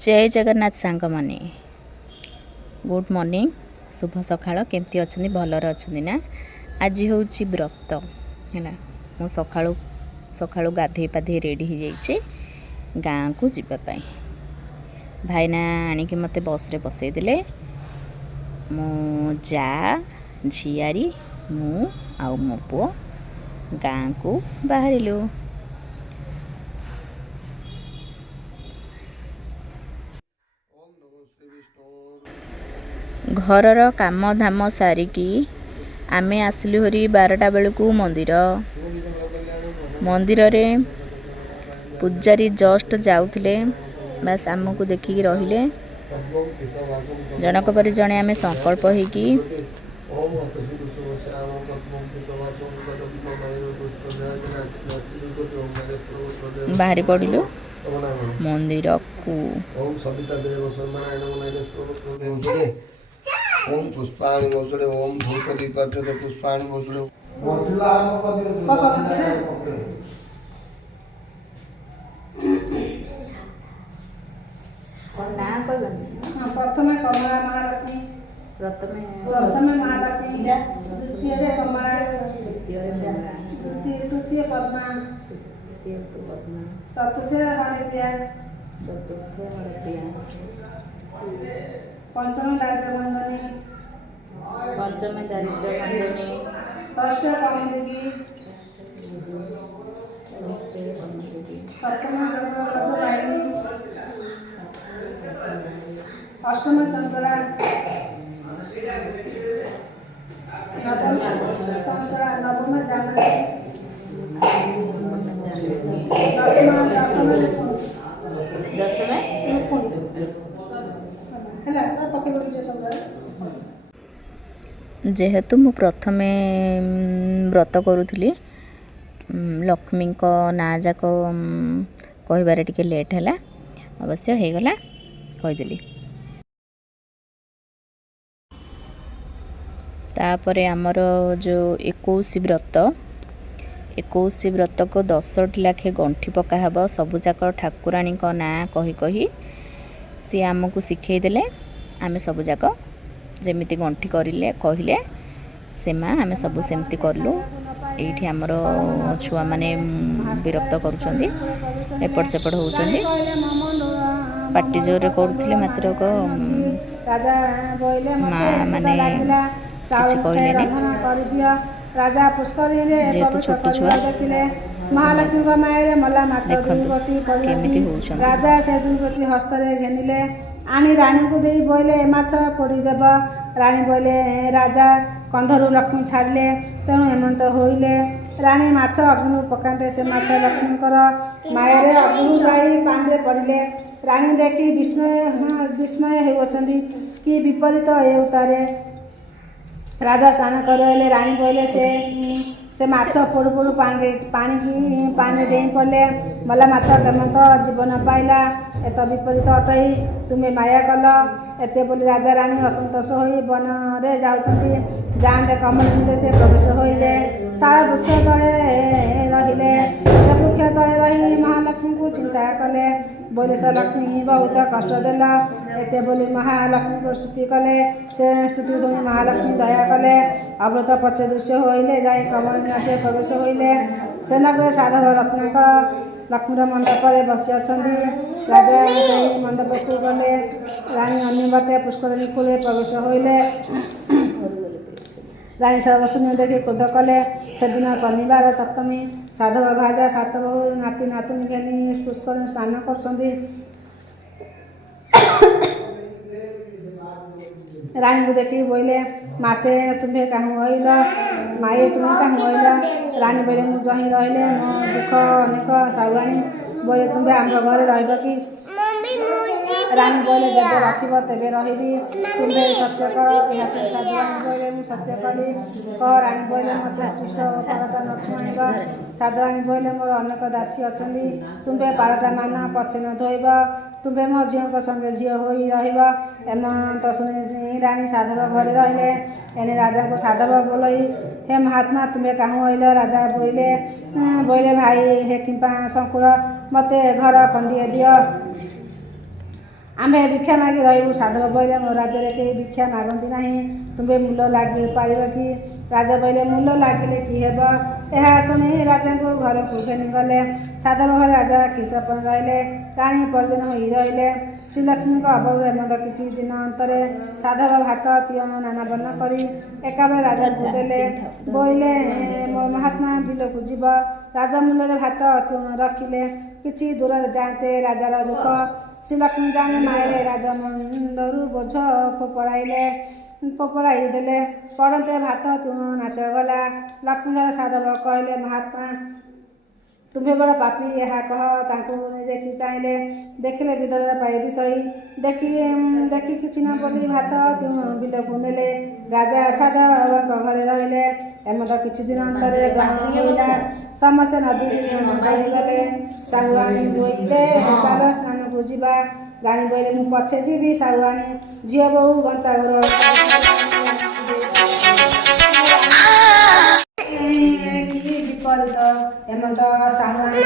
जय जगन्नाथ सांग माने गुड मॉर्निंग शुभ सकाळ केमती अच्छी भलर अच्छी ना। आज हूँ व्रत है मु सकाळु सकाळु गाधे पाधे रेडी हो जाइए गाँ को जीवाई भाईना आणिक मत बस रे बसई देले मो जा झियारी मु आउ मो पुओ गाँ को बाहरिलु। घरर काम धाम सारिकी आमे आसलु हरी 12टा बेलू मंदिर मंदिर रे पूजारी जस्ट जाउथले बस आमको देखिकी रहिले जनक परि जणे आमे संकल्प होइकी बाहरी पड़िलु मंदिर को। ओम पुष्पाणि मोसुरे ओम भूतदि पद्धते पुष्पाणि मोसुरे प्रथमे कमला महालक्ष्मी प्रथमे महालक्ष्मी द्वितीय कमला तृतीय पद्मा चतुर्थ हरिप्रिया पंचम दारिद्र बंधनी षष्ठ कौमुदी सप्तम जगरायणी अष्टम चंचला नवम जागृति दशम जेहेतु मु प्रथमे व्रत करुली लक्ष्मी ना जाक कहबार टिके लेट है अवश्य हो गला कहीदेली। तापरे आमर जो 21 व्रत को 10टी लाखे गंठी पकाहब सबुजाक ठाकुराणी ना कही कही सी आमको शिखेदेले आमे सबुजाक जमीती गंठी करिले कहले से माँ आमे सबू सेमती करलु। एठी आमर छुआ माने विरक्त करुचंदी एपट सेपट होउचंदी पार्टी जोर करुथिले मात्र को माँ माने किछि कहलेनी राजा पुष्कर जेहेतु छोट छुआ महालक्ष्मी मायर मला माछ राजा से दुर्गति हस्तरे घेनिले आनी रानी को दे बोले माछ पोड़ीदेव रानी बोले राजा कंधरू लक्ष्मी छाड़े तेणु हेमंत होइले रानी माछ अग्नि पकाते से माछ लक्ष्मीकर मायर अग्नि जाई पांडे पड़े रानी देखी विस्मय होती कि विपरीत एवतारे राजा स्नान करे रानी बोले से माछ पोड़ू पोड़ू पानी डे पड़े मला माछ केमत जीवन पाइला एत विपरीत अटई तुम्हें माया कल एते बोली राजा रानी असंतोष हो वन रे जाते जाते कमल से प्रवेश होइले सारा वृक्ष तले रहिले से वृक्ष तले रही महालक्ष्मी को चिंता कले बोले से लक्ष्मी बहुत कष्ट देला एते बोली महालक्ष्मी को स्तुति कले से स्तुति शुणी महालक्ष्मी दया कले अव्रत पक्ष दृश्य होइले जाई कमल प्रवेश होइले सेनाक साधव रत्नाक लक्ष्मीर मंडप बसी अच्छा राजा से मंडप को गले रानी अन्य बाटे पुष्करणी कूले प्रवेश होइले रानी सर्वशून्य देखी क्रोध कले से दिन शनिवार सप्तमी साधव भाजा सात बहु नाती नातुनी घेनी पुष्करणी स्नान कर रानी को देखी बोले मासे तुम्हें कहूँ होइल माए तुम्हें कहूँ होइल रानी बोले मु जही रहिले मो दुख अनेक साउआनी बोले तुम्हें आम घर रही कि रानी बोले जब रखब तेरे रही तुम्हें सत्य कर यह साधुवाणी बोले मुझे सत्य कली कह रानी बोले मत उचिष्ट पारटा न छुआब साधुवाणी बोले मोर अनेक दासी अच्छा तुम्हें पारटा मान पछे न धोब तुम्हें मो झील संगे झील हो एमत शुणी रानी साधव घरे रहिले एने राजा को साधव बोलई हे महात्मा तुम्हें कहूँ होइल राजा बोले भाई हे किंपा शंकुर मते घर खंडिए दियो आम्भे भिक्षा मागि रहू। साधव कहले मो राज्य केही भिक्षा मागती नाही, तुम्हें मूल लगी पार कि? राजा कहले मूल लगिले कि हेब? यह शुणी राजा को घर को घेनी गले। साधव घर राजा खिसपन रहिले, राणी परिजन हो रहिले। श्रीलक्ष्मी अभाव एमत किछि दिन अंतरे साधव भात तियन नाना बन्न करी एकाबे राजा को देले। बोइले महात्मा बिल को जीव। राजा मुंडे भात तियन रखिले। किछि दूर जाते राजार दुख। श्रीलक्ष्मी जाने मारे राजा मुंडरू बोझ फोपड़ाई देले। पड़ते भात तिउन नाश गला। लक्ष्मीधर साधव कहले महात्मा तुम्हें बड़ पापी यह कह। तांकु देखी चाहिए देखिले विधवा पाई दिशई देखी किछि न बोली भात तिउन बिल को नेले। राजा साधव घरे रहिले। एमत किछि दिन अंतरे ग्रहण होइला। समस्त नदी स्नान करिगले। साहुआणी बोइले चाल स्नान को जीवा। राणी बोइले मु पछे जीवी। साहुआणी झियो बहु गंता घर विपरीत एमत साहुआणी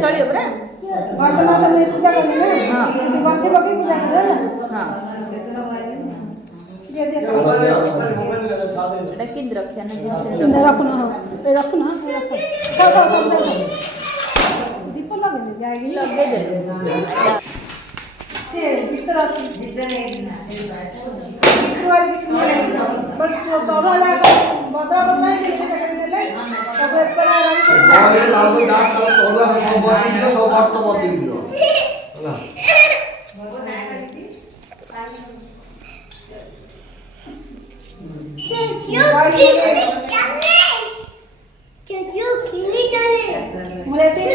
चलियो पूरा पूजा करनी बर्ती पकई पूजा कर रखना दीप लगे जाएगी लगे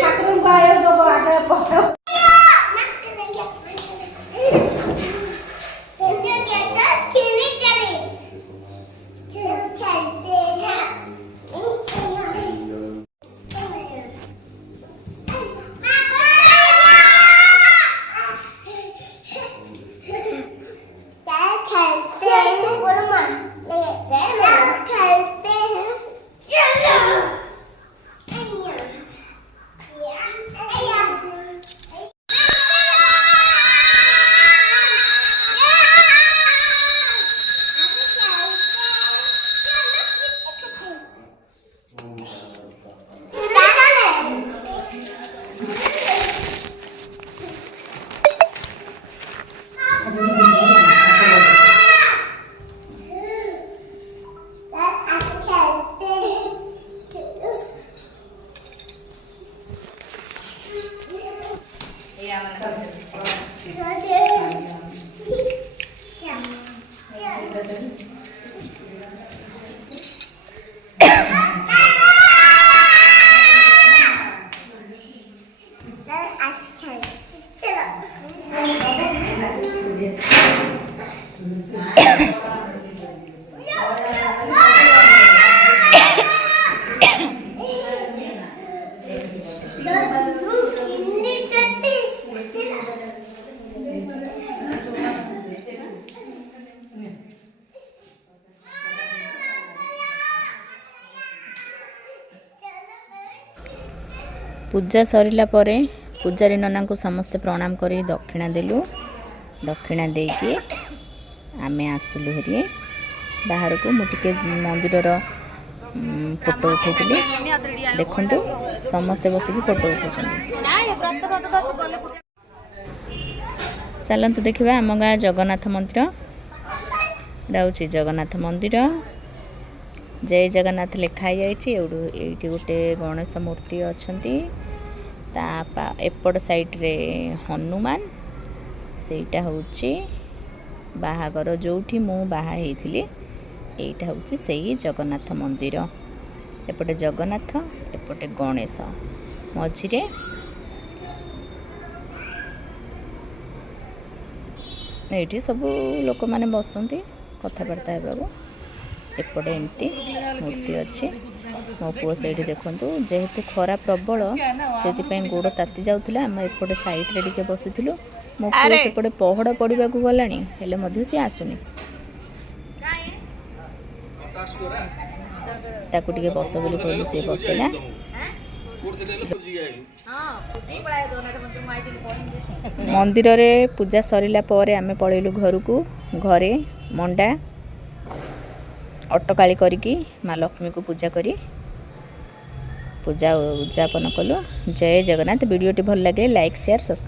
ठाकुर पूजा सरिला परे पूजारी नना को समस्ते प्रणाम करी दक्षिणा देलु। दक्षिणा देकी आमे आसिलु हरि बाहर को मुटिके मंदिर फोटो उठेइली। देखंतु समस्ते बसिकी फोटो उठुछन। चलंतु देखिबा आम गाँ जगन्नाथ मंदिर राउची। जगन्नाथ मंदिर जय जगन्नाथ लिखाई जाइए। एठी गोटे गणेश मूर्ति अच्छी एपट साइड रे हनुमान सेटा होची बाहागर जोठी मु बाहा हेइथिली एटा होची सेही जगन्नाथ मंदिर। एपटे जगन्नाथ एपटे गणेश मझिरे एठी सब लोक माने बसंती कथबार्ता हेबाकू एपटे एमती मूर्ति अच्छी मो पुओ से देखु जेहेतु खरा प्रबल से गोड़ ताती जाऊला आम एपटे साइड्रे टे बसीलु मो पुओ सेपटे पहड़ पड़ा गला सी आसुनी ताकू टे बस बोली कहलु सी बसला मंदिर रे पूजा सरिला पर आमे पळेलु घर को घरे मंडा अटकाली करिकी माँ लक्ष्मी को पूजा करी पूजा उद्यापन कलु। जय जगन्नाथ। वीडियोटी भल लगे लाइक शेयर सब्सक्राइब।